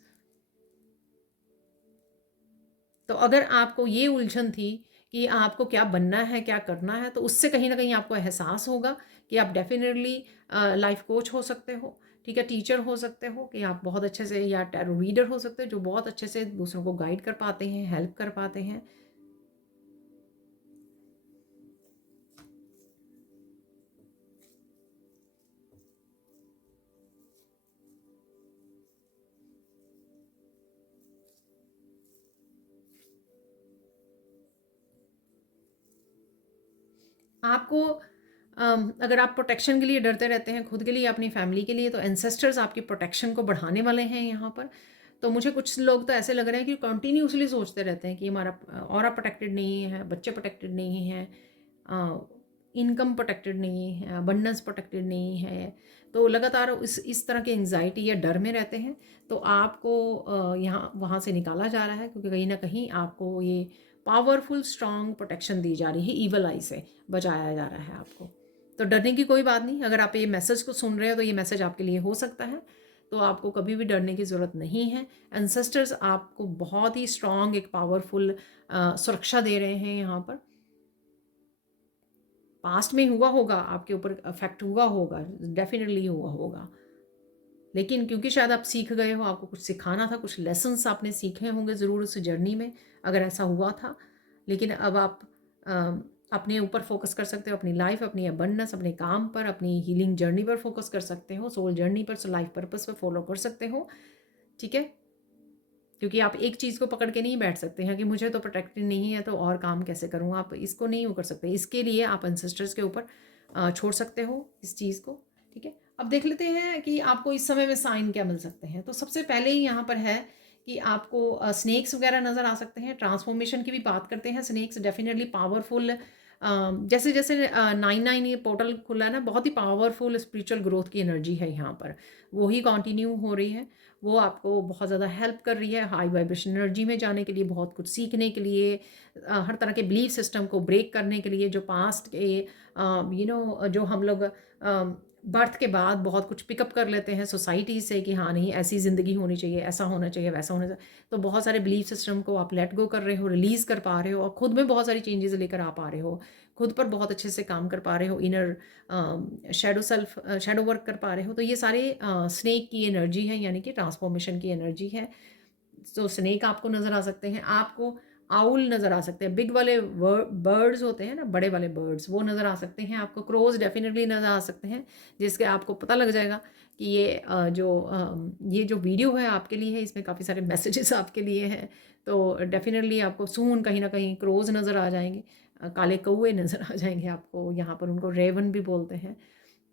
तो अगर आपको ये उलझन थी कि आपको क्या बनना है, क्या करना है, तो उससे कहीं न कहीं आपको एहसास होगा कि आप डेफ़िनेटली लाइफ़ कोच हो सकते हो, ठीक है, टीचर हो सकते हो, कि आप बहुत अच्छे से, या टैरो रीडर हो सकते हो, जो बहुत अच्छे से दूसरों को गाइड कर पाते हैं, हेल्प कर पाते हैं। आपको अगर आप प्रोटेक्शन के लिए डरते रहते हैं, खुद के लिए, अपनी फैमिली के लिए, तो एंसेस्टर्स आपकी प्रोटेक्शन को बढ़ाने वाले हैं यहाँ पर। तो मुझे कुछ लोग तो ऐसे लग रहे हैं कि कंटिन्यूसली सोचते रहते हैं कि हमारा ऑरा प्रोटेक्टेड नहीं है, बच्चे प्रोटेक्टेड नहीं हैं, इनकम प्रोटेक्टेड नहीं है, अबंडेंस प्रोटेक्टेड नहीं है। तो लगातार इस तरह के एंग्जाइटी या डर में रहते हैं। तो आपको यहाँ वहाँ से निकाला जा रहा है, क्योंकि कहीं ना कहीं आपको ये पावरफुल स्ट्रॉन्ग प्रोटेक्शन दी जा रही है, ईवल आई से बचाया जा रहा है आपको। तो डरने की कोई बात नहीं। अगर आप ये मैसेज को सुन रहे हो तो ये मैसेज आपके लिए हो सकता है, तो आपको कभी भी डरने की ज़रूरत नहीं है। एंसेस्टर्स आपको बहुत ही स्ट्रॉन्ग एक पावरफुल सुरक्षा दे रहे हैं यहाँ पर। पास्ट में हुआ होगा, आपके ऊपर अफेक्ट हुआ होगा, डेफिनेटली हुआ होगा, लेकिन क्योंकि शायद आप सीख गए हो, आपको कुछ सिखाना था, कुछ लेसन्स आपने सीखे होंगे ज़रूर उस जर्नी में, अगर ऐसा हुआ था। लेकिन अब आप अपने ऊपर फोकस कर सकते हो, अपनी लाइफ, अपनी अबंडेंस, अपने काम पर, अपनी हीलिंग जर्नी पर फोकस कर सकते हो, सोल जर्नी पर, लाइफ पर्पस पर फॉलो कर सकते हो। ठीक है, क्योंकि आप एक चीज़ को पकड़ के नहीं बैठ सकते हैं कि मुझे तो प्रोटेक्टेड नहीं है तो और काम कैसे करूँ। आप इसको नहीं वो कर सकते। इसके लिए आप एंसेस्टर्स के ऊपर छोड़ सकते हो इस चीज़ को। ठीक है, अब देख लेते हैं कि आपको इस समय में साइन क्या मिल सकते हैं। तो सबसे पहले ही यहाँ पर है कि आपको स्नेक्स वगैरह नज़र आ सकते हैं। ट्रांसफॉर्मेशन की भी बात करते हैं। स्नेक्स डेफिनेटली पावरफुल, जैसे जैसे 9/9 ये पोर्टल खुला है ना, बहुत ही पावरफुल स्पिरिचुअल ग्रोथ की एनर्जी है यहाँ पर, वो ही कंटिन्यू हो रही है। वो आपको बहुत ज़्यादा हेल्प कर रही है हाई वाइब्रेशन एनर्जी में जाने के लिए, बहुत कुछ सीखने के लिए, हर तरह के बिलीफ सिस्टम को ब्रेक करने के लिए, जो पास्ट के जो हम लोग बर्थ के बाद बहुत कुछ पिकअप कर लेते हैं सोसाइटी से कि हाँ नहीं ऐसी ज़िंदगी होनी चाहिए, ऐसा होना चाहिए, वैसा होना चाहिए। तो बहुत सारे बिलीफ सिस्टम को आप लेट गो कर रहे हो, रिलीज़ कर पा रहे हो, और खुद में बहुत सारी चेंजेस लेकर आ पा रहे हो, खुद पर बहुत अच्छे से काम कर पा रहे हो, इनर शैडो वर्क कर पा रहे हो। तो ये सारे स्नेक की एनर्जी है, यानी कि ट्रांसफॉर्मेशन की एनर्जी है। तो स्नेक आपको नज़र आ सकते हैं, आपको आउल नज़र आ सकते हैं, बिग वाले बर्ड्स होते हैं ना, बड़े वाले बर्ड्स, वो नज़र आ सकते हैं आपको। क्रोज डेफिनेटली नज़र आ सकते हैं, जिसके आपको पता लग जाएगा कि ये जो वीडियो है आपके लिए है, इसमें काफ़ी सारे मैसेजेस आपके लिए हैं। तो डेफिनेटली आपको सून कहीं ना कहीं क्रोज नज़र आ जाएंगे, काले कौवे नज़र आ जाएंगे आपको। यहाँ पर उनको रेवन भी बोलते हैं।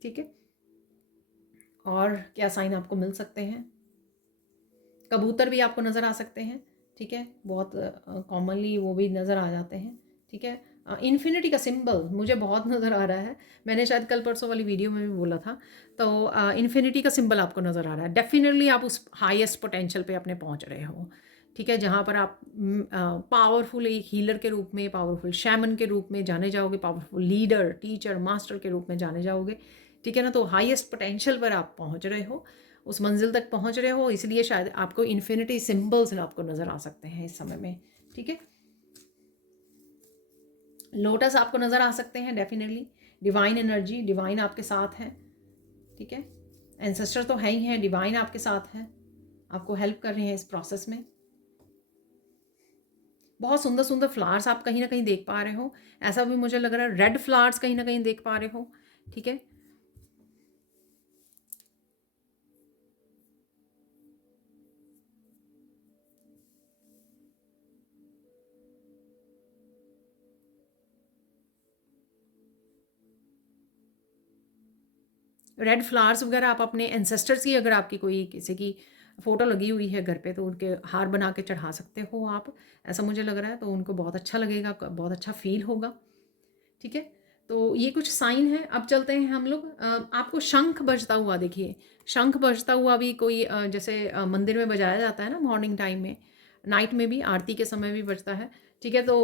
ठीक है, और क्या साइन आपको मिल सकते हैं? कबूतर भी आपको नज़र आ सकते हैं। ठीक है, बहुत कॉमनली वो भी नज़र आ जाते हैं। ठीक है, इन्फिनिटी का सिंबल मुझे बहुत नज़र आ रहा है, मैंने शायद कल परसों वाली वीडियो में भी बोला था। तो इन्फिनिटी का सिंबल आपको नज़र आ रहा है। डेफिनेटली आप उस हाईएस्ट पोटेंशियल पे अपने पहुंच रहे हो। ठीक है, जहाँ पर आप पावरफुल एक हीलर के रूप में, पावरफुल शैमन के रूप में जाने जाओगे, पावरफुल लीडर, टीचर, मास्टर के रूप में जाने जाओगे। ठीक है ना, तो हाईएस्ट पोटेंशियल पर आप पहुँच रहे हो, उस मंजिल तक पहुंच रहे हो, इसलिए शायद आपको इन्फिनिटी सिंबल्स आपको नज़र आ सकते हैं इस समय में। ठीक है, लोटस आपको नज़र आ सकते हैं डेफिनेटली। डिवाइन एनर्जी, डिवाइन आपके साथ है। ठीक है, एंसेस्टर तो है ही है, डिवाइन आपके साथ है, आपको हेल्प कर रहे हैं इस प्रोसेस में। बहुत सुंदर सुंदर फ्लावर्स आप कहीं ना कहीं देख पा रहे हो, ऐसा भी मुझे लग रहा है। रेड फ्लावर्स कहीं ना कहीं देख पा रहे हो। ठीक है, रेड फ्लावर्स वगैरह आप अपने एंसेस्टर्स की, अगर आपकी कोई किसी की फ़ोटो लगी हुई है घर पे, तो उनके हार बना के चढ़ा सकते हो आप, ऐसा मुझे लग रहा है। तो उनको बहुत अच्छा लगेगा, बहुत अच्छा फील होगा। ठीक है, तो ये कुछ साइन है। अब चलते हैं हम लोग, आपको शंख बजता हुआ देखिए, शंख बजता हुआ भी कोई जैसे मंदिर में बजाया जाता है ना मॉर्निंग टाइम में, नाइट में भी, आरती के समय भी बजता है। ठीक है, तो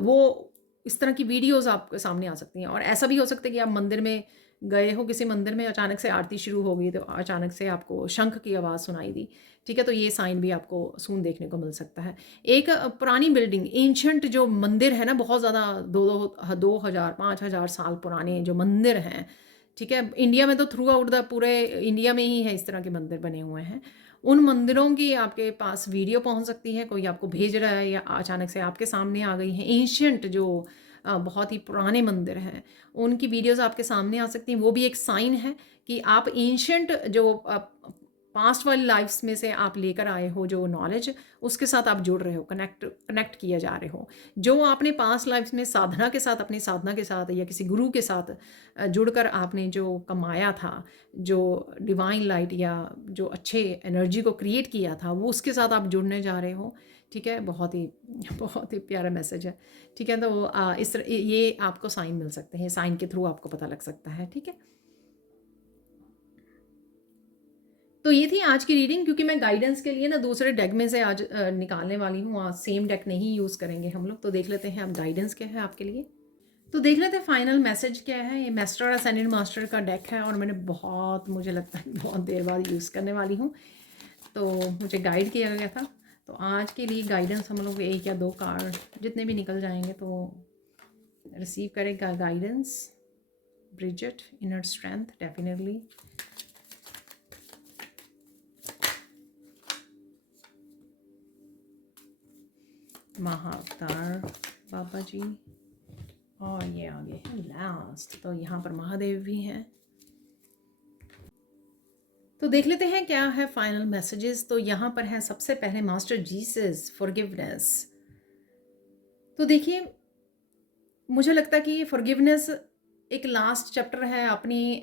वो इस तरह की वीडियोस आपके सामने आ सकती हैं। और ऐसा भी हो सकता है कि आप मंदिर में गए हो, किसी मंदिर में अचानक से आरती शुरू हो गई, तो अचानक से आपको शंख की आवाज़ सुनाई दी। ठीक है, तो ये साइन भी आपको सून देखने को मिल सकता है। एक पुरानी बिल्डिंग, एंशंट जो मंदिर है ना, बहुत ज़्यादा 2,000 5,000 साल पुराने जो मंदिर हैं। ठीक है, इंडिया में तो थ्रू आउट द पूरे इंडिया में ही है इस तरह के मंदिर बने हुए हैं। उन मंदिरों की आपके पास वीडियो पहुंच सकती है, कोई आपको भेज रहा है या अचानक से आपके सामने आ गई हैं। एंशियंट जो बहुत ही पुराने मंदिर हैं, उनकी वीडियोस आपके सामने आ सकती हैं। वो भी एक साइन है कि आप एंशियंट जो पास्ट वाली लाइफ्स में से आप लेकर आए हो जो नॉलेज, उसके साथ आप जुड़ रहे हो, कनेक्ट किए जा रहे हो। जो आपने पास्ट लाइफ्स में साधना के साथ, अपनी साधना के साथ या किसी गुरु के साथ जुड़कर आपने जो कमाया था, जो डिवाइन लाइट या जो अच्छे एनर्जी को क्रिएट किया था, वो उसके साथ आप जुड़ने जा रहे हो। ठीक है, बहुत ही बहुत ही प्यारा मैसेज है। ठीक है, तो इस तरह ये आपको साइन मिल सकते हैं, साइन के थ्रू आपको पता लग सकता है। ठीक है, तो ये थी आज की रीडिंग। क्योंकि मैं गाइडेंस के लिए ना दूसरे डेक में से आज निकालने वाली हूँ, आज सेम डेक नहीं यूज़ करेंगे हम लोग। तो देख लेते हैं अब गाइडेंस क्या है आपके लिए। तो देख लेते हैं फाइनल मैसेज क्या है। ये मास्टर असेंडेंट मास्टर का डेक है और मैंने मुझे लगता है बहुत देर बाद यूज़ करने वाली हूँ, तो मुझे गाइड किया गया था। तो आज के लिए गाइडेंस हम लोग 1 या 2 कार्ड जितने भी निकल जाएंगे तो रिसीव करेगा guidance. Bridget, inner strength, definitely. Mahavatar Baba ji, और ये आगे है लास्ट। तो यहाँ पर महादेव भी हैं। तो देख लेते हैं क्या है फाइनल मैसेजेस। तो यहाँ पर है सबसे पहले मास्टर जीसस, फॉरगिवनेस। तो देखिए, मुझे लगता है कि ये फॉरगिवनेस एक लास्ट चैप्टर है अपनी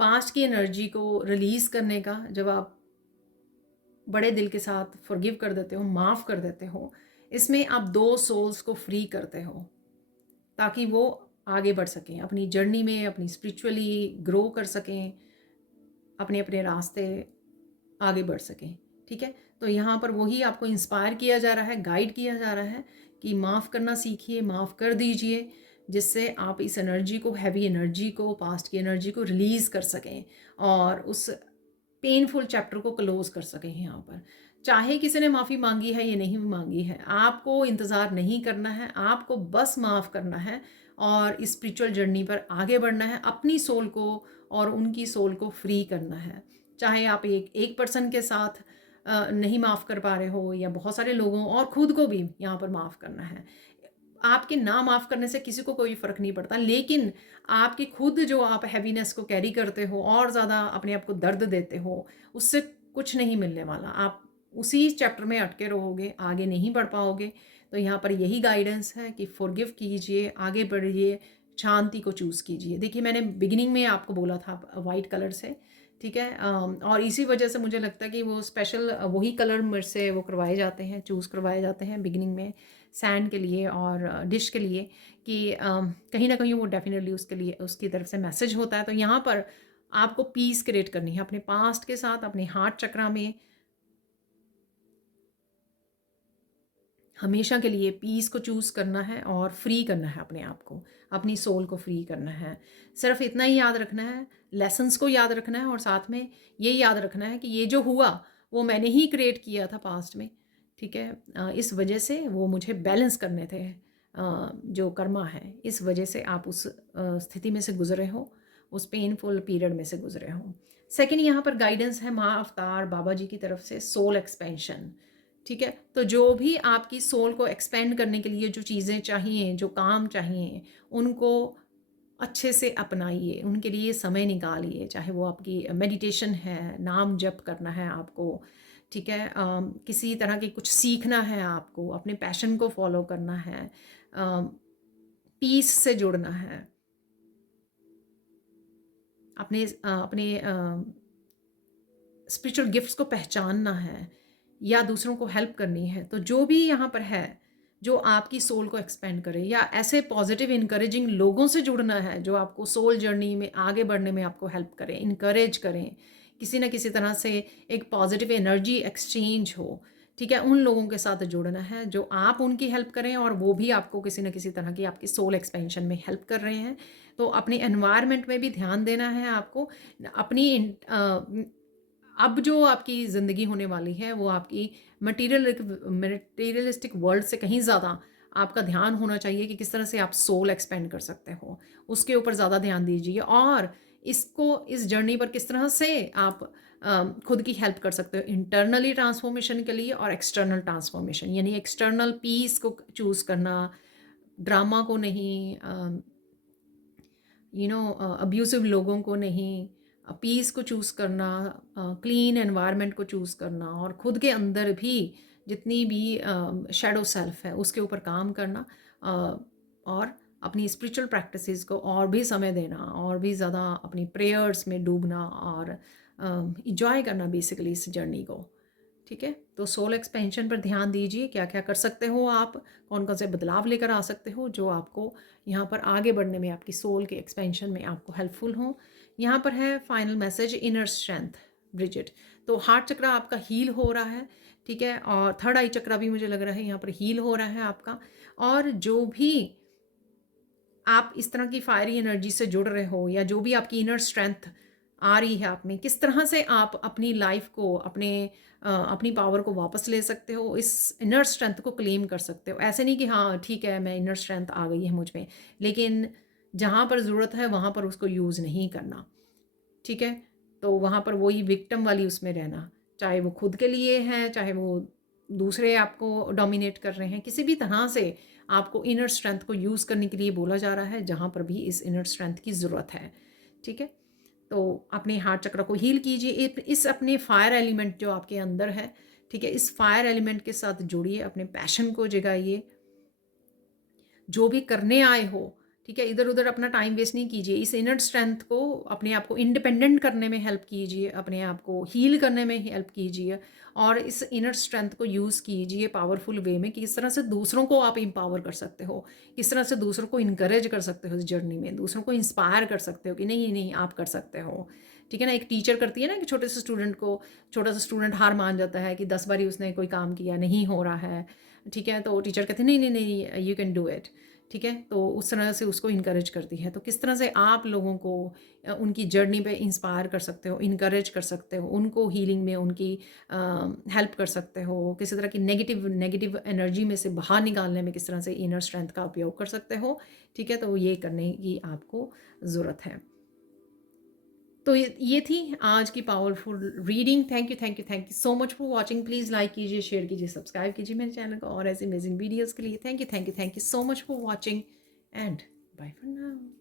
पास्ट की एनर्जी को रिलीज करने का। जब आप बड़े दिल के साथ फॉरगिव कर देते हो, माफ़ कर देते हो, इसमें आप 2 सोल्स को फ्री करते हो ताकि वो आगे बढ़ सकें अपनी जर्नी में, अपनी स्पिरिचुअली ग्रो कर सकें, अपने अपने रास्ते आगे बढ़ सकें। ठीक है, तो यहाँ पर वही आपको इंस्पायर किया जा रहा है, गाइड किया जा रहा है कि माफ़ करना सीखिए, माफ़ कर दीजिए, जिससे आप इस एनर्जी को, हैवी एनर्जी को, पास्ट की एनर्जी को रिलीज़ कर सकें और उस पेनफुल चैप्टर को क्लोज कर सकें। यहाँ पर चाहे किसी ने माफ़ी मांगी है या नहीं मांगी है, आपको इंतज़ार नहीं करना है, आपको बस माफ़ करना है और इस स्पिरिचुअल जर्नी पर आगे बढ़ना है, अपनी सोल को और उनकी सोल को फ्री करना है। चाहे आप एक पर्सन के साथ नहीं माफ़ कर पा रहे हो या बहुत सारे लोगों और खुद को भी यहाँ पर माफ़ करना है। आपके ना माफ़ करने से किसी को कोई फ़र्क नहीं पड़ता, लेकिन आपकी खुद जो आप हैवीनेस को कैरी करते हो और ज़्यादा अपने आप को दर्द देते हो, उससे कुछ नहीं मिलने वाला। आप उसी चैप्टर में अटके रहोगे, आगे नहीं बढ़ पाओगे। तो यहाँ पर यही गाइडेंस है कि फॉरगिव कीजिए, आगे बढ़िए, शांति को चूज़ कीजिए। देखिए, मैंने बिगिनिंग में आपको बोला था वाइट कलर से, ठीक है, और इसी वजह से मुझे लगता है कि वो स्पेशल वही कलर मेरे से वो करवाए जाते हैं, चूज़ करवाए जाते हैं बिगिनिंग में सैंड के लिए और डिश के लिए, कि कहीं ना कहीं वो डेफिनेटली उसके लिए उसकी तरफ से मैसेज होता है। तो यहाँ पर आपको पीस क्रिएट करनी है अपने पास्ट के साथ, अपने हार्ट चक्रा में हमेशा के लिए पीस को चूज़ करना है और फ्री करना है अपने आप को, अपनी सोल को फ्री करना है। सिर्फ इतना ही याद रखना है, लेसन्स को याद रखना है और साथ में ये याद रखना है कि ये जो हुआ वो मैंने ही क्रिएट किया था पास्ट में। ठीक है, इस वजह से वो मुझे बैलेंस करने थे, जो कर्मा है, इस वजह से आप उस स्थिति में से गुजरे हो, उस पेनफुल पीरियड में से गुजरे हो। सेकेंड, यहाँ पर गाइडेंस है माँ अवतार बाबा जी की तरफ से, सोल एक्सपेंशन। ठीक है, तो जो भी आपकी सोल को एक्सपेंड करने के लिए जो चीज़ें चाहिए, जो काम चाहिए, उनको अच्छे से अपनाइए, उनके लिए समय निकालिए। चाहे वो आपकी मेडिटेशन है, नाम जप करना है आपको, ठीक है, किसी तरह की कुछ सीखना है आपको, अपने पैशन को फॉलो करना है, पीस से जुड़ना है, अपने अपने स्पिरिचुअल गिफ्ट्स को पहचानना है या दूसरों को हेल्प करनी है। तो जो भी यहाँ पर है जो आपकी सोल को एक्सपेंड करे, या ऐसे पॉजिटिव इनकरेजिंग लोगों से जुड़ना है जो आपको सोल जर्नी में आगे बढ़ने में आपको हेल्प करें, इनकरेज करें, किसी ना किसी तरह से एक पॉजिटिव एनर्जी एक्सचेंज हो। ठीक है, उन लोगों के साथ जुड़ना है जो आप उनकी हेल्प करें और वो भी आपको किसी न किसी तरह की आपकी सोल एक्सपेंशन में हेल्प कर रहे हैं। तो अपने एनवायरनमेंट में भी ध्यान देना है आपको। अपनी अब जो आपकी ज़िंदगी होने वाली है वो आपकी मटेरियलिस्टिक वर्ल्ड से कहीं ज़्यादा आपका ध्यान होना चाहिए कि किस तरह से आप सोल एक्सपेंड कर सकते हो, उसके ऊपर ज़्यादा ध्यान दीजिए। और इस जर्नी पर किस तरह से आप खुद की हेल्प कर सकते हो इंटरनली ट्रांसफॉर्मेशन के लिए और एक्सटर्नल ट्रांसफॉर्मेशन, यानी एक्सटर्नल पीस को चूज़ करना, ड्रामा को नहीं, अब्यूसिव लोगों को नहीं, पीस को चूज़ करना, क्लीन एनवायरनमेंट को चूज़ करना और खुद के अंदर भी जितनी भी शैडो सेल्फ है उसके ऊपर काम करना, और अपनी स्पिरिचुअल प्रैक्टिसेस को और भी समय देना और भी ज़्यादा अपनी प्रेयर्स में डूबना और इंजॉय करना बेसिकली इस जर्नी को। ठीक है, तो सोल एक्सपेंशन पर ध्यान दीजिए, क्या क्या कर सकते हो आप, कौन कौन से बदलाव लेकर आ सकते हो जो आपको यहाँ पर आगे बढ़ने में, आपकी सोल के एक्सपेंशन में आपको हेल्पफुल हो। यहाँ पर है final message, inner strength Bridget. तो हार्ट चक्रा आपका हील हो रहा है, ठीक है, और थर्ड आई चक्रा भी मुझे लग रहा है यहाँ पर हील हो रहा है आपका। और जो भी आप इस तरह की फायरी एनर्जी से जुड़ रहे हो या जो भी आपकी इनर स्ट्रेंथ आ रही है आप में, किस तरह से आप अपनी लाइफ को, अपनी पावर को वापस ले सकते हो, इस इनर स्ट्रेंथ को क्लेम कर सकते हो। ऐसे नहीं कि हाँ ठीक है मैं इनर स्ट्रेंथ आ गई है मुझ में, लेकिन जहाँ पर ज़रूरत है वहाँ पर उसको यूज़ नहीं करना। ठीक है, तो वहाँ पर वही विक्टिम वाली उसमें रहना, चाहे वो खुद के लिए है, चाहे वो दूसरे आपको डोमिनेट कर रहे हैं, किसी भी तरह से आपको इनर स्ट्रेंथ को यूज़ करने के लिए बोला जा रहा है जहाँ पर भी इस इनर स्ट्रेंथ की ज़रूरत है। ठीक है, तो अपने हार्ट चक्र को हील कीजिए, इस अपने फायर एलिमेंट जो आपके अंदर है, ठीक है, इस फायर एलिमेंट के साथ जुड़िए, अपने पैशन को जगाइए, जो भी करने आए हो, ठीक है, इधर उधर अपना टाइम वेस्ट नहीं कीजिए। इस इनर स्ट्रेंथ को, अपने आप को इंडिपेंडेंट करने में हेल्प कीजिए, अपने आप को हील करने में हेल्प कीजिए और इस इनर स्ट्रेंथ को यूज़ कीजिए पावरफुल वे में कि किस तरह से दूसरों को आप एम्पावर कर सकते हो, किस तरह से दूसरों को इनकरेज कर सकते हो इस जर्नी में, दूसरों को इंस्पायर कर सकते हो कि नहीं नहीं आप कर सकते हो। ठीक है ना, एक टीचर करती है ना कि छोटे से स्टूडेंट को, छोटा सा स्टूडेंट हार मान जाता है कि 10 बारी उसने कोई काम किया नहीं हो रहा है, ठीक है, तो टीचर कहते हैं नहीं नहीं नहीं यू कैन डू इट। ठीक है, तो उस तरह से उसको इनकरेज करती है। तो किस तरह से आप लोगों को उनकी जर्नी पे इंस्पायर कर सकते हो, इनकरेज कर सकते हो, उनको हीलिंग में उनकी हेल्प कर सकते हो, किसी तरह की नेगेटिव नेगेटिव एनर्जी में से बाहर निकालने में किस तरह से इनर स्ट्रेंथ का उपयोग कर सकते हो। ठीक है, तो ये करने की आपको ज़रूरत है। तो ये थी आज की powerful reading. Thank you so much for watching. Please like कीजिए, शेयर कीजिए, सब्सक्राइब कीजिए मेरे चैनल को और ऐसे अमेजिंग वीडियोज़ के लिए। Thank you so much for watching and bye for now.